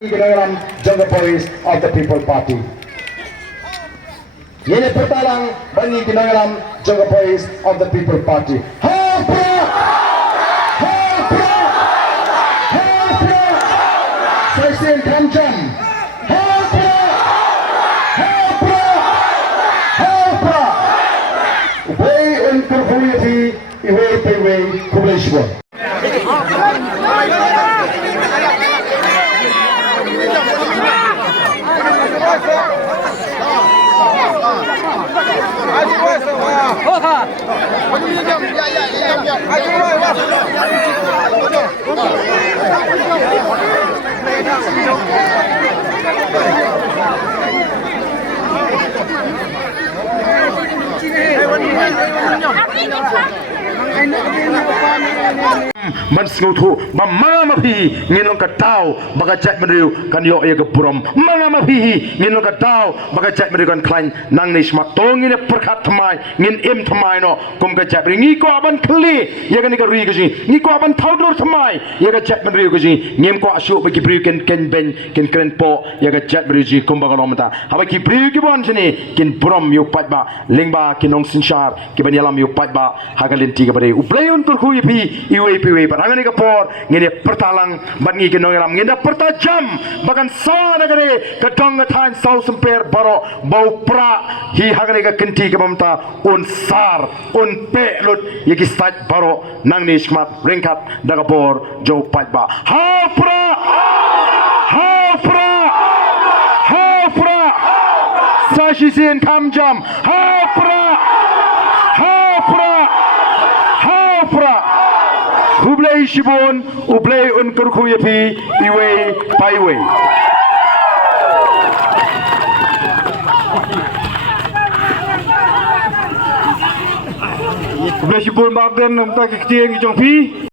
Jingialang Jungle Boys of the People Party. Ini pertalang bani Jingialang Jungle Boys of the People Party. Hapra! Hapra! Hapra! Session Kamjam. Hapra! Hapra! Hapra! Way untuk huiti, way paidbah kublishwa. Man sengautu, mama mapi nginong katau bagajat meriu kan yo ya kepuram. Mama mapi nginong katau bagajat meriu kan klain nang nis matong ini perkat tamai ngin im tamai no kum gajat meriu ngiko aban kli ya kan ikarui kasi ngiko aban taudur tamai ya gajat meriu kasi ngim ko asyuk bagi meriu ken ben ken keren po ya gajat meriu kasi kum bagalom ta habaki meriu kibon sini ken puram yo paidbah lengba kinong sinshar kiban yalam yo paidbah hagalin tiga bare uplayun kurkuyi pi iwe piwe barangani kapor ngene pertalang bangi kinong yalam ngenda pertajam bagan sa nagare kadang than sau semper baro bau pra hi hagane ka kenti ka bamta un sar un pelut yaki stat baro nang ni smart ringkat dagapor jo paidbah ha pra ha pra ha pra sashi sin kamjam ha pra ha pra ha pra Ublay shibon, ublay unkurkuyapi, iwe, paiwe. Ublay shibon bagdan, nampak kitiang ijong pi.